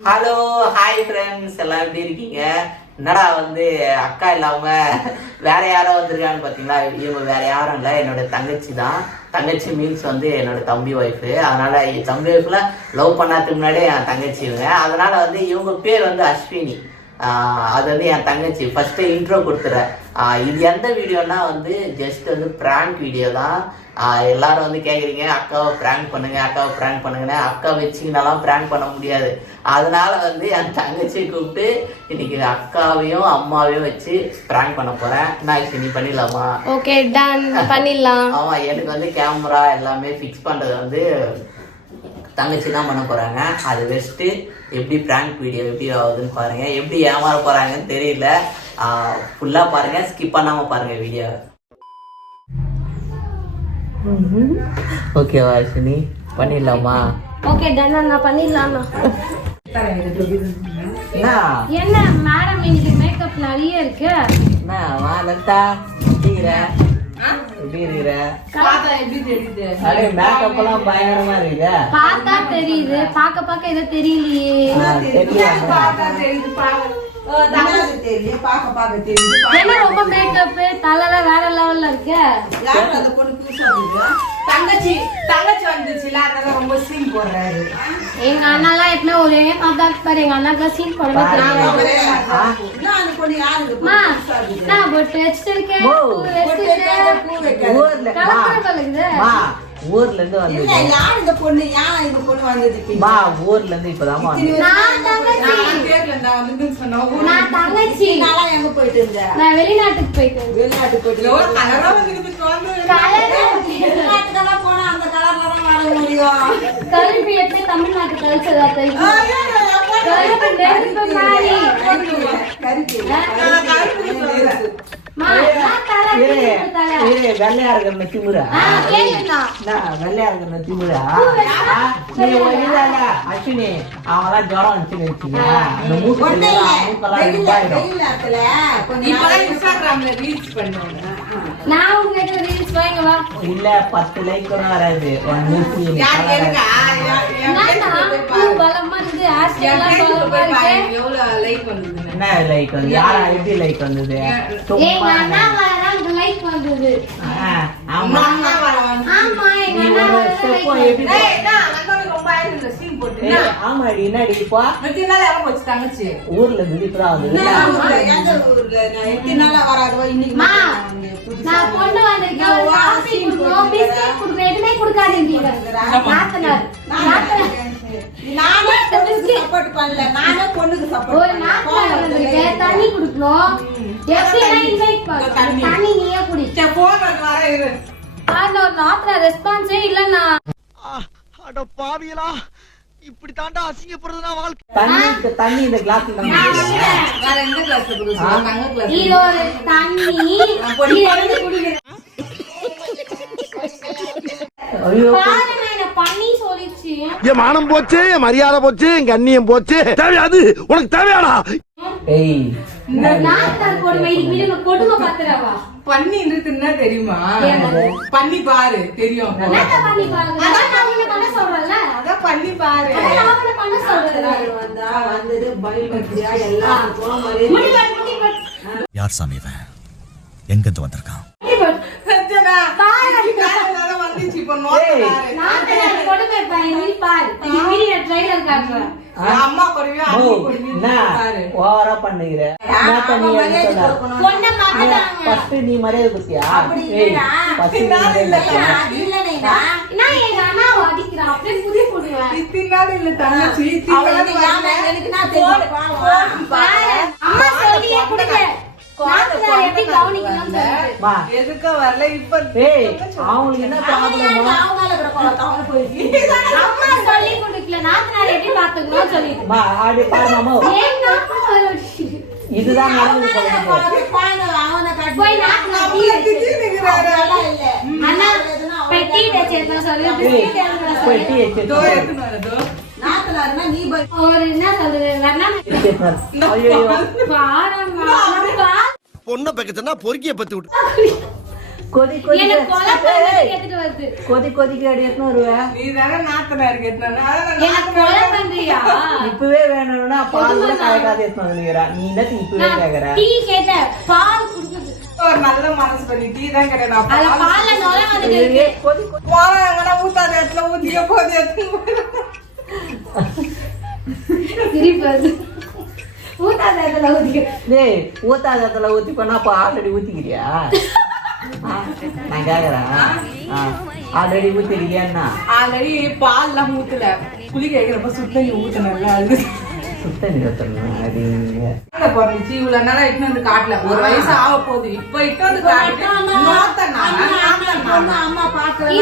Hello hi friends எல்லாம் எப்படி இருக்கீங்க? என்னடா வந்து அக்கா இல்லாம வேற யாரோ வந்திருக்கான்னு பாத்தீங்களா? இவங்க வேற யாரும் இல்லை என்னோட தங்கச்சி தான். தங்கச்சி மீன்ஸ் வந்து என்னோட தம்பி ஒய்ஃபு அதனால என் தம்பி ஒய்ஃப்ல லவ் பண்ணாதுக்கு முன்னாடியே என் தங்கச்சி இவங்க. அதனால வந்து இவங்க பேர் வந்து அஸ்வினி. அது வந்து என் தங்கச்சி. ஃபர்ஸ்ட் இன்ட்ரோ கொடுத்துறேன். இது எந்த வீடியோனா வந்து ஜஸ்ட் வந்து ப்ராங்க் வீடியோ தான். எல்லாரும் வந்து கேக்குறீங்க அக்காவை ப்ராங்க் பண்ணுங்க அக்காவை ப்ராங்க் பண்ணுங்கன்னு. அக்கா வச்சுக்கினாலாம் ப்ராங்க் பண்ண முடியாது. அதனால வந்து என் தங்கச்சியை கூப்பிட்டு இன்னைக்கு அக்காவையும் அம்மாவையும் வச்சு ப்ராங்க் பண்ண போறேன். நான் நீ பண்ணிடலாமா? ஓகே டன் பண்ணிடலாம். ஆமா எனக்கு வந்து கேமரா எல்லாமே ஃபிக்ஸ் பண்றது வந்து தங்கச்சி தான் பண்ண போறாங்க. அது வச்சுட்டு எப்படி ப்ராங்க் வீடியோ எப்படி ஆகுதுன்னு பாருங்க. எப்படி ஏமாற போறாங்கன்னு தெரியல. ஃபுல்லா பாருங்க. ஸ்கிப் பண்ணாம பாருங்க வீடியோ ஓகேவா அஸ்வினி? பண்ணிடலாமா? ஓகே டன் நான் இது. என்ன மேடம் இன்னைக்கு மேக்கப் நிறைய இருக்கு? என்ன வா லதா. எப்படி இருக்கிற? பார்த்தா எப்படி தெரியுது? அடே மேக்கப் எல்லாம் பயங்கரமா இருக்குதே. பார்த்தா தெரியுது. பார்க்க பார்க்க ஏதோ தெரியலையே. தெரியல பார்த்தா தெரியுது, பாரு. என்னது தெரியும் பார்க்க பார்க்க தெரியுது. என்ன ரொம்ப மேக்கப் தலைலாம் வேற லெவல்ல இருக்கு. யார் அந்த பொண்ணு புதுசா இருக்கு தங்கச்சி தங்கச்சி வந்துச்சுல அதனால ரொம்ப சீன் போடுறாரு. எங்க அண்ணாலாம் எப்பவுமே ஒரே பார்த்தா பாரு எங்க அண்ணாக்கு சீன் போடவே நான் பொட்டு வச்சுட்டு இருக்கேன் ஊர்ல இருந்து இல்ல வந்தது யார் இந்த பொண்ணு? யார் இந்த பொண்ணு வந்தது மா ஊர்ல இருந்து நான் தங்கச்சி. எங்க போயிட்டு இருந்த? நான் வெளிநாட்டுக்கு போயிட்டு வெளிநாட்டுக்கெல்லாம் போனா அந்த கலர்ல தான் வாழ முடியும். கருப்பு எப்படி தமிழ்நாட்டு கல்ச்சரா கருப்பு நெருப்பு மாதிரி. வெள்ளையா இருக்கிற திமுறா ஆ, கேளுண்ணா. நான் வெள்ளையா இருக்கிற திமுறா நீ ஒரு இல்ல அஸ்வினி அவங்களாம் ஜுரம் வந்துச்சுன்னு வச்சுங்க அந்த மூக்கு மூக்கெல்லாம் இதாயிடும். இப்பதான் இன்ஸ்டாகிராம்ல ரீல்ஸ் பண்ணுவாங்க நான் உங்களுக்கு reels வாங்க வா. இல்ல பத்து லைக் கூட வராது யார். பலமா பலமா இருக்கு. எவ்வளவு like வந்ததுன்னு. என்ன லைக் வந்து யாரா எப்படி லைக் வந்தது எங்க அண்ணா வரதான் like வந்தது. ஆமா அம்மா வர வந்து. ஆமா, எங்க நீ அண்ணா வரதான் like வந்தது. ஊர்ல இருந்து இப்பதான் வந்தது மா, நான் பொண்ணு வந்திருக்கேன், ஒரு coffee கொடுக்கணும், biscuit கொடுக்கணும், எதுவுமே கொடுக்காதீங்க. நாத்தனார். நாத்தனார். ஒரு நாத்தனார் வந்திருக்கேன், தண்ணி கொடுக்கணும். பண்ணணும். தண்ணி. நீயே குடி. phone வந்து வரேன் இரு. ஒரு நாத்தனார் ஏ இல்லைண்ணா. அட பாவியலா இப்படி தாண்டா அசிங்கப்படுறதுனா வாழ்க்கை. தண்ணி தண்ணி இந்த வந்துட்டேன். வேற எந்த பண்ணி என் மானம் போச்சு என் மரியாதை போச்சு என் கண்ணியம் போச்சு. தேவையாது உனக்கு தேவையாடா. ஏய் என்ன தெரியுமா? பண்ணி பாரு தெரியும். பண்ணி பாரு. பண்ண முடி பாரு, முடி பாரு. யார் சாமி இவன்? எங்கிருந்து வந்திருக்கான்? வந்துச்சு. இப்ப நோட்டு நீ அம்மா ஓவரா பண்ணுகிற? மரியாதை கொடுத்தியா? அடிக்கிறேன் அப்படியே புதி போடுவேன் இத்தினால இல்ல தங்கச்சி பாரு, அம்மா சொல்லியே கொடுங்க. நாத்தனார் எப்படி கவனிக்கணும்னு சொல்லிட்டு. மா எதுக்க வரல இப்ப ஏய் அவங்களுக்கு என்ன ப்ராப்ளமா? அம்மா சொல்லி கொடுக்கல. நாத்தனார் எப்படி பாத்துக்கணும்னு சொல்லிட்டு மா ஆடி பாருமாமா ஏன்னா இதுதான் நடந்து சொல்லுங்க போய் நாத்தனார் டீ சொல்லி பிஸ்கெட் சொல்லி டீ தோ தோ. நீ போய் என்ன சொல்றது ஐயோ பாரம்மா பொண்ணை பக்கத்துனா பொறுக்கிய பத்தி விட்டு கொதி கொதி கொதி கொதிக்கு அடி எடுத்துன்னு வருவேன் நீ தானே எனக்கு கொலை பண்றியா இப்பவே வேணும்னா பால் கூட கலக்காத நீ என்னத்துக்கு இப்பவே கேக்குற? டீ பால் ஒரு நல்ல மனசு பண்ணி டீ தான் பால் போனா எங்கன்னா ஊத்தாத இடத்துல ஊத்திக்க போது ஊத்தாத இடத்துல ஊத்திக்க. டேய் ஊத்தாத இடத்துல ஊத்தி பண்ணா அப்ப ஆல்ரெடி ஊத்திக்கிறியா? நான் கேக்குறேன். ஆல்ரெடி ஊத்திருக்கியான்னா? ஆல்ரெடி பால்லாம் ஊத்தல. சுத்தண்ணி ஊத்தணும்ல அது. சுத்த நிறுத்தணும் அது காட்டுல பிறந்துச்சு இவ்வளவு நாளா இட்டு வந்து காட்டல. ஒரு வயசு ஆக போகுது. இப்ப இட்டு வந்து அம்மா பாக்குறேன்